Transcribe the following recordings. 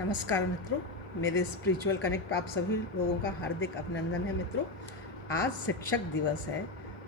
नमस्कार मित्रों, मेरे स्पिरिचुअल कनेक्ट पर आप सभी लोगों का हार्दिक अभिनंदन है। मित्रों, आज शिक्षक दिवस है,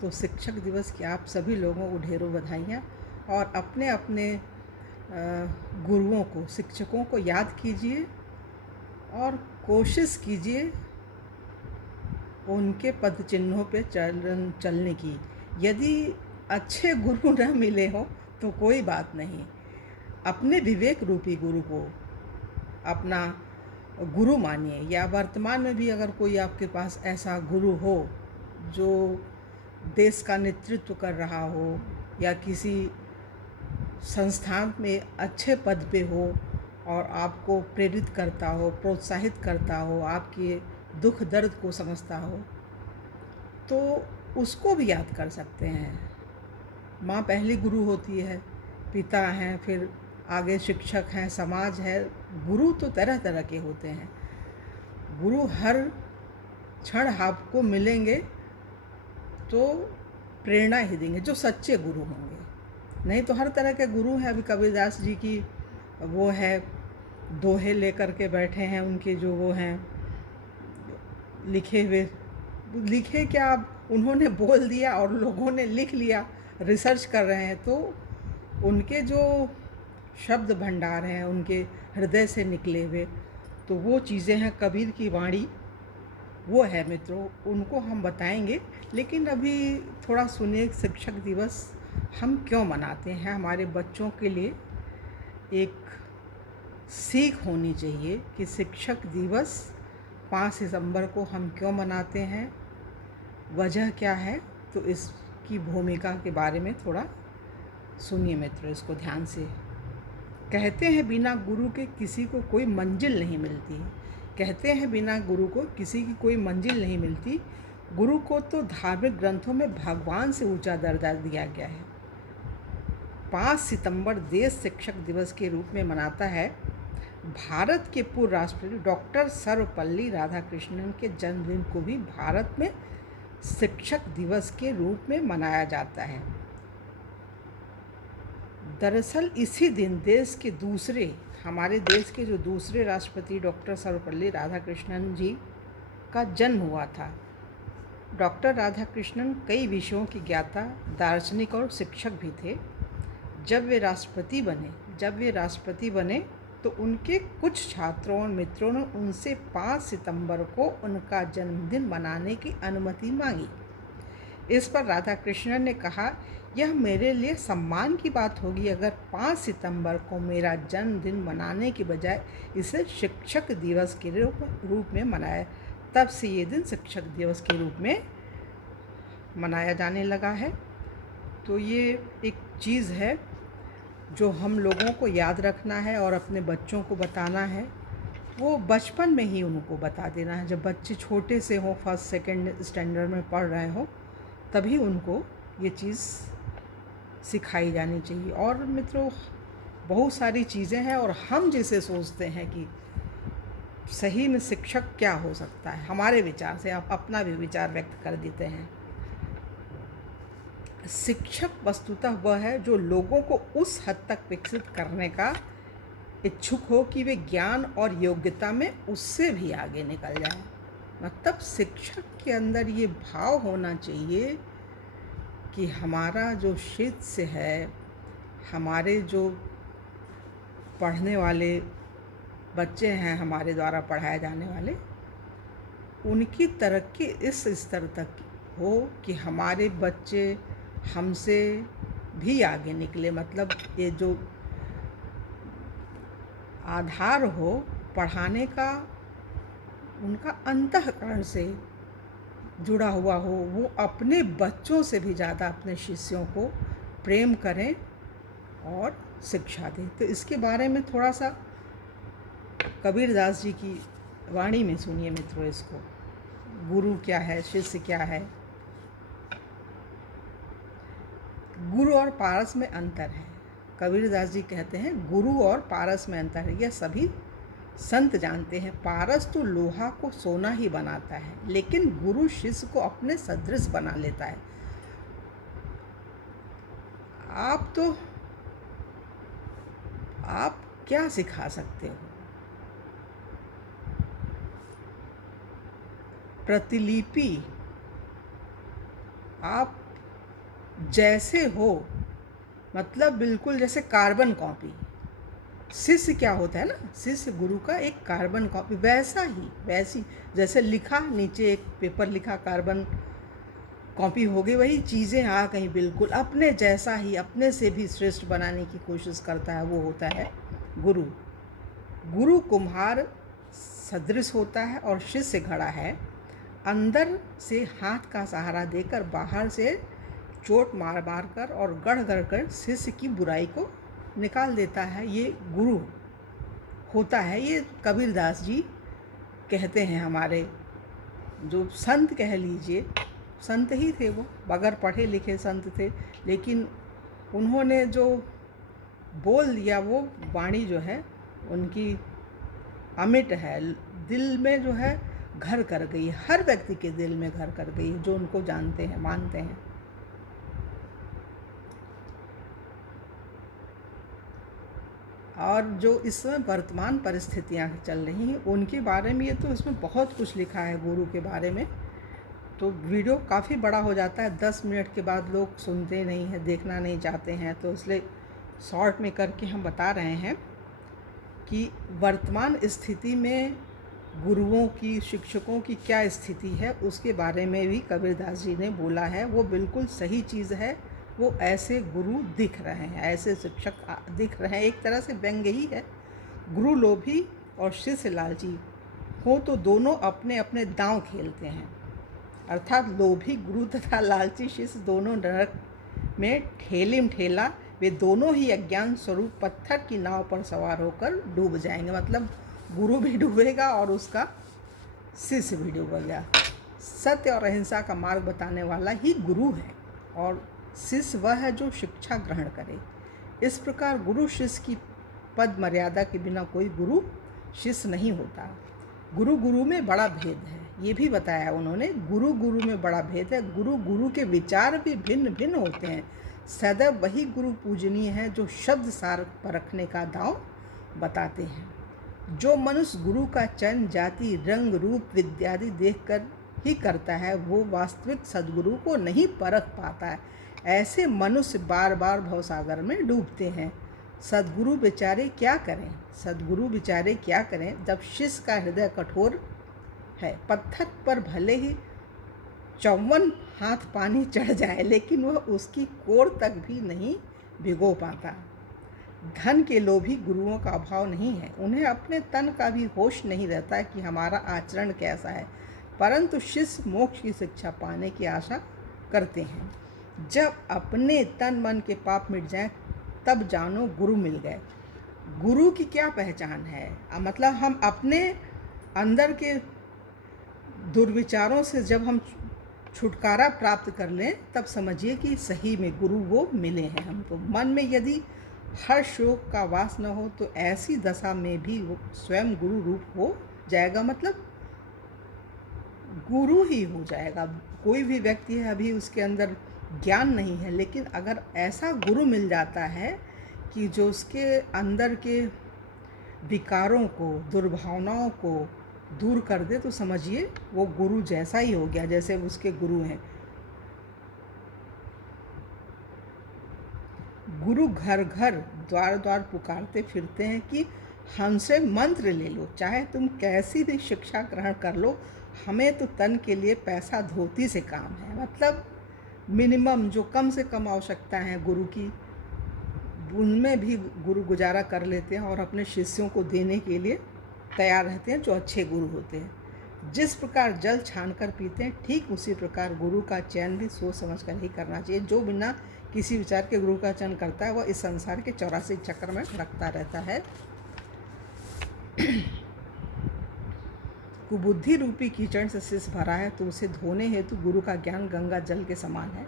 तो शिक्षक दिवस की आप सभी लोगों को ढेरों बधाइयाँ। और अपने अपने गुरुओं को, शिक्षकों को याद कीजिए और कोशिश कीजिए उनके पद चिन्हों पे चलने की। यदि अच्छे गुरु न मिले हों तो कोई बात नहीं, अपने विवेक रूपी गुरु को अपना गुरु मानिए। या वर्तमान में भी अगर कोई आपके पास ऐसा गुरु हो जो देश का नेतृत्व कर रहा हो या किसी संस्थान में अच्छे पद पे हो और आपको प्रेरित करता हो, प्रोत्साहित करता हो, आपके दुख दर्द को समझता हो, तो उसको भी याद कर सकते हैं। माँ पहली गुरु होती है, पिता हैं, फिर आगे शिक्षक हैं, समाज है। गुरु तो तरह तरह के होते हैं। गुरु हर क्षण आपको मिलेंगे तो प्रेरणा ही देंगे, जो सच्चे गुरु होंगे। नहीं तो हर तरह के गुरु हैं। अभी कबीरदास जी की वो है, दोहे लेकर के बैठे हैं, उनके जो वो हैं लिखे क्या, उन्होंने बोल दिया और लोगों ने लिख लिया, रिसर्च कर रहे हैं। तो उनके जो शब्द भंडार हैं, उनके हृदय से निकले हुए, तो वो चीज़ें हैं। कबीर की वाणी वो है मित्रों, उनको हम बताएंगे। लेकिन अभी थोड़ा सुनिए, शिक्षक दिवस हम क्यों मनाते हैं। हमारे बच्चों के लिए एक सीख होनी चाहिए कि शिक्षक दिवस 5 सितंबर को हम क्यों मनाते हैं, वजह क्या है। तो इसकी भूमिका के बारे में थोड़ा सुनिए मित्रों, इसको ध्यान से। कहते हैं बिना गुरु के किसी को कोई मंजिल नहीं मिलती। कहते हैं बिना गुरु को किसी की कोई मंजिल नहीं मिलती। गुरु को तो धार्मिक ग्रंथों में भगवान से ऊंचा दर्जा दिया गया है। 5 सितंबर देश शिक्षक दिवस के रूप में मनाता है। भारत के पूर्व राष्ट्रपति डॉक्टर सर्वपल्ली राधाकृष्णन के जन्मदिन को भी भारत में शिक्षक दिवस के रूप में मनाया जाता है। दरअसल इसी दिन हमारे देश के जो दूसरे राष्ट्रपति डॉक्टर सर्वपल्ली राधाकृष्णन जी का जन्म हुआ था। डॉक्टर राधाकृष्णन कई विषयों की ज्ञाता, दार्शनिक और शिक्षक भी थे। जब वे राष्ट्रपति बने तो उनके कुछ छात्रों और मित्रों ने उनसे 5 सितंबर को उनका जन्मदिन मनाने की अनुमति मांगी। इस पर राधाकृष्णन ने कहा, यह मेरे लिए सम्मान की बात होगी अगर 5 सितंबर को मेरा जन्मदिन मनाने के बजाय इसे शिक्षक दिवस के रूप में मनाया। तब से ये दिन शिक्षक दिवस के रूप में मनाया जाने लगा है। तो ये एक चीज़ है जो हम लोगों को याद रखना है और अपने बच्चों को बताना है। वो बचपन में ही उनको बता देना है। जब बच्चे छोटे से हों, फर्स्ट सेकंड स्टैंडर्ड में पढ़ रहे हों, तभी उनको ये चीज़ सिखाई जानी चाहिए। और मित्रों, बहुत सारी चीज़ें हैं और हम जिसे सोचते हैं कि सही में शिक्षक क्या हो सकता है, हमारे विचार से आप अपना भी विचार व्यक्त कर देते हैं। शिक्षक वस्तुतः वह है जो लोगों को उस हद तक विकसित करने का इच्छुक हो कि वे ज्ञान और योग्यता में उससे भी आगे निकल जाए। मतलब शिक्षक के अंदर ये भाव होना चाहिए कि हमारा जो शिष्य है, हमारे जो पढ़ने वाले बच्चे हैं, हमारे द्वारा पढ़ाए जाने वाले, उनकी तरक्की इस स्तर तक हो कि हमारे बच्चे हमसे भी आगे निकले। मतलब ये जो आधार हो पढ़ाने का, उनका अंतःकरण से जुड़ा हुआ हो, वो अपने बच्चों से भी ज़्यादा अपने शिष्यों को प्रेम करें और शिक्षा दें। तो इसके बारे में थोड़ा सा कबीरदास जी की वाणी में सुनिए मित्रों इसको। गुरु क्या है, शिष्य क्या है। गुरु और पारस में अंतर है। कबीरदास जी कहते हैं गुरु और पारस में अंतर है। यह सभी संत जानते हैं। पारस तो लोहा को सोना ही बनाता है, लेकिन गुरु शिष्य को अपने सदृश बना लेता है। आप क्या सिखा सकते हो, प्रतिलिपि आप जैसे हो, मतलब बिल्कुल जैसे कार्बन कॉपी। शिष्य क्या होता है ना, शिष्य गुरु का एक कार्बन कॉपी, वैसा ही वैसी जैसे लिखा नीचे एक पेपर लिखा कार्बन कॉपी हो गई, वही चीज़ें आ गई बिल्कुल अपने जैसा ही, अपने से भी श्रेष्ठ बनाने की कोशिश करता है, वो होता है गुरु। गुरु कुम्हार सदृश होता है और शिष्य घड़ा है। अंदर से हाथ का सहारा देकर, बाहर से चोट मार मार कर और गढ़ गढ़ कर शिष्य की बुराई को निकाल देता है, ये गुरु होता है। ये कबीरदास जी कहते हैं, हमारे जो संत कह लीजिए, संत ही थे वो, बगैर पढ़े लिखे संत थे, लेकिन उन्होंने जो बोल दिया वो वाणी जो है उनकी अमिट है, दिल में जो है घर कर गई, हर व्यक्ति के दिल में घर कर गई जो उनको जानते हैं, मानते हैं। और जो इस समय वर्तमान परिस्थितियाँ चल रही हैं उनके बारे में, ये तो इसमें बहुत कुछ लिखा है गुरु के बारे में, तो वीडियो काफ़ी बड़ा हो जाता है, 10 मिनट के बाद लोग सुनते नहीं हैं, देखना नहीं चाहते हैं, तो इसलिए शॉर्ट में करके हम बता रहे हैं कि वर्तमान स्थिति में गुरुओं की, शिक्षकों की क्या स्थिति है, उसके बारे में भी कबीरदास जी ने बोला है। वो बिल्कुल सही चीज़ है। वो ऐसे गुरु दिख रहे हैं, ऐसे शिक्षक दिख रहे हैं, एक तरह से व्यंग्य ही है। गुरु लोभी और शिष्य लालची हो तो दोनों अपने अपने दांव खेलते हैं, अर्थात लोभी गुरु तथा लालची शिष्य दोनों नरक में ठेलिम ठेला, वे दोनों ही अज्ञान स्वरूप पत्थर की नाव पर सवार होकर डूब जाएंगे। मतलब गुरु भी डूबेगा और उसका शिष्य भी डूबेगा। सत्य और अहिंसा का मार्ग बताने वाला ही गुरु है और शिष्य वह है जो शिक्षा ग्रहण करे। इस प्रकार गुरु शिष्य की पद मर्यादा के बिना कोई गुरु शिष्य नहीं होता। गुरु गुरु में बड़ा भेद है, ये भी बताया उन्होंने। गुरु गुरु में बड़ा भेद है, गुरु गुरु के विचार भी भिन्न भिन्न होते हैं। सदैव वही गुरु पूजनीय है जो शब्द सार परखने का दांव बताते हैं। जो मनुष्य गुरु का चयन जाति, रंग, रूप, विद्यादि देखकर ही करता है, वो वास्तविक सद्गुरु को नहीं परख पाता है। ऐसे मनुष्य बार बार भवसागर में डूबते हैं। सद्गुरु बेचारे क्या करें, सद्गुरु बेचारे क्या करें जब शिष्य का हृदय कठोर है। पत्थर पर भले ही 54 हाथ पानी चढ़ जाए, लेकिन वह उसकी कोर तक भी नहीं भिगो पाता। धन के लोभी गुरुओं का अभाव नहीं है, उन्हें अपने तन का भी होश नहीं रहता कि हमारा आचरण कैसा है, परंतु शिष्य मोक्ष की शिक्षा पाने की आशा करते हैं। जब अपने तन मन के पाप मिट जाएं, तब जानो गुरु मिल गए। गुरु की क्या पहचान है, मतलब हम अपने अंदर के दुर्विचारों से जब हम छुटकारा प्राप्त कर लें, तब समझिए कि सही में गुरु वो मिले हैं हमको। मन में यदि हर शोक का वास न हो तो ऐसी दशा में भी वो स्वयं गुरु रूप हो जाएगा, मतलब गुरु ही हो जाएगा। कोई भी व्यक्ति है, अभी उसके अंदर ज्ञान नहीं है, लेकिन अगर ऐसा गुरु मिल जाता है कि जो उसके अंदर के विकारों को, दुर्भावनाओं को दूर कर दे, तो समझिए वो गुरु जैसा ही हो गया जैसे उसके गुरु हैं। गुरु घर घर द्वार द्वार पुकारते फिरते हैं कि हमसे मंत्र ले लो, चाहे तुम कैसी भी शिक्षा ग्रहण कर लो, हमें तो तन के लिए पैसा धोती से काम है। मतलब मिनिमम जो कम से कम आवश्यकता है गुरु की, उनमें भी गुरु गुजारा कर लेते हैं और अपने शिष्यों को देने के लिए तैयार रहते हैं, जो अच्छे गुरु होते हैं। जिस प्रकार जल छान कर पीते हैं, ठीक उसी प्रकार गुरु का चयन भी सोच समझ कर ही करना चाहिए। जो बिना किसी विचार के गुरु का चयन करता है, वह इस संसार के 84 चक्र में भटकता रहता है। कुबुद्धि रूपी कीचड़ से शिष्य भरा है, तो उसे धोने हेतु गुरु का ज्ञान गंगा जल के समान है।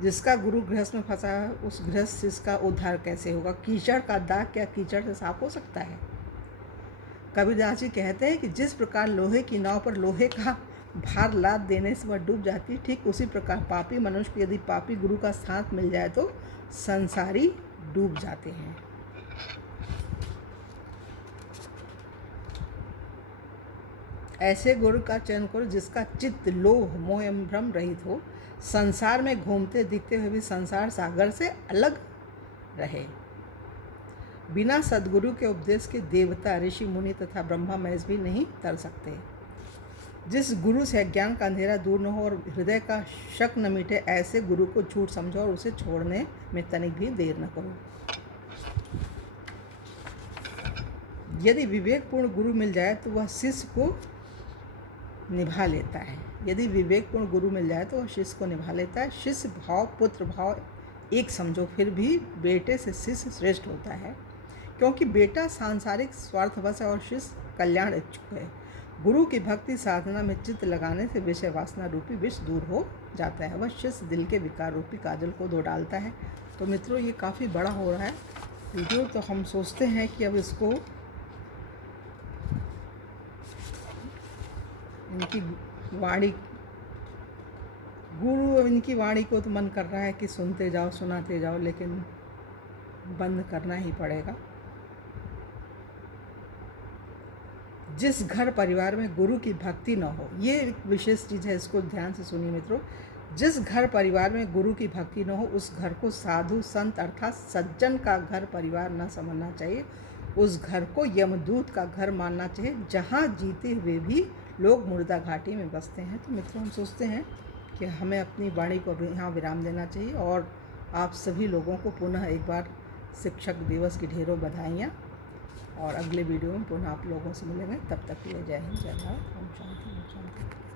जिसका गुरु गृहस्थ में फंसा है, उस गृहस्थ शिष्य का उद्धार कैसे होगा? कीचड़ का दाग क्या कीचड़ से साफ हो सकता है? कबीरदास जी कहते हैं कि जिस प्रकार लोहे की नाव पर लोहे का भार लाद देने से वह डूब जाती है, ठीक उसी प्रकार पापी मनुष्य को यदि पापी गुरु का साथ मिल जाए तो संसारी डूब जाते हैं। ऐसे गुरु का चयन करो जिसका चित्त लोभ मोह एवं भ्रम रहित हो, संसार में घूमते दिखते हुए भी संसार सागर से अलग रहे। बिना सद्गुरु के उपदेश के देवता ऋषि मुनि तथा ब्रह्मा महेश भी नहीं तर सकते। जिस गुरु से अज्ञान का अंधेरा दूर न हो और हृदय का शक न मिटे, ऐसे गुरु को झूठ समझो और उसे छोड़ने में तनिक भी देर न करो। यदि विवेकपूर्ण गुरु मिल जाए तो वह शिष्य को निभा लेता है। यदि विवेकपूर्ण गुरु मिल जाए तो वह शिष्य को निभा लेता है। शिष्य भाव पुत्र भाव एक समझो, फिर भी बेटे से शिष्य श्रेष्ठ होता है, क्योंकि बेटा सांसारिक स्वार्थवश है और शिष्य कल्याण इच्छुक है। गुरु की भक्ति साधना में चित्त लगाने से विषय वासना रूपी विष दूर हो जाता है। वह शिष्य दिल के विकार रूपी काजल को धो डालता है। तो मित्रों, ये काफ़ी बड़ा हो रहा है वीडियो, तो हम सोचते हैं कि अब इसको इनकी वाणी गुरु इनकी वाणी को तो मन कर रहा है कि सुनते जाओ सुनाते जाओ, लेकिन बंद करना ही पड़ेगा। जिस घर परिवार में गुरु की भक्ति न हो, ये एक विशेष चीज़ है, इसको ध्यान से सुनिए मित्रों। जिस घर परिवार में गुरु की भक्ति न हो, उस घर को साधु संत अर्थात सज्जन का घर परिवार न समझना चाहिए। उस घर को यमदूत का घर मानना चाहिए, जहाँ जीते हुए भी लोग मुर्दा घाटी में बसते हैं। तो मित्रों, हम सोचते हैं कि हमें अपनी वाणी को यहाँ विराम देना चाहिए और आप सभी लोगों को पुनः एक बार शिक्षक दिवस की ढेरों बधाइयाँ, और अगले वीडियो में पुनः आप लोगों से मिलेंगे। तब तक के लिए जय हिंद, जय भारत, ओम शांति, ओम शांति।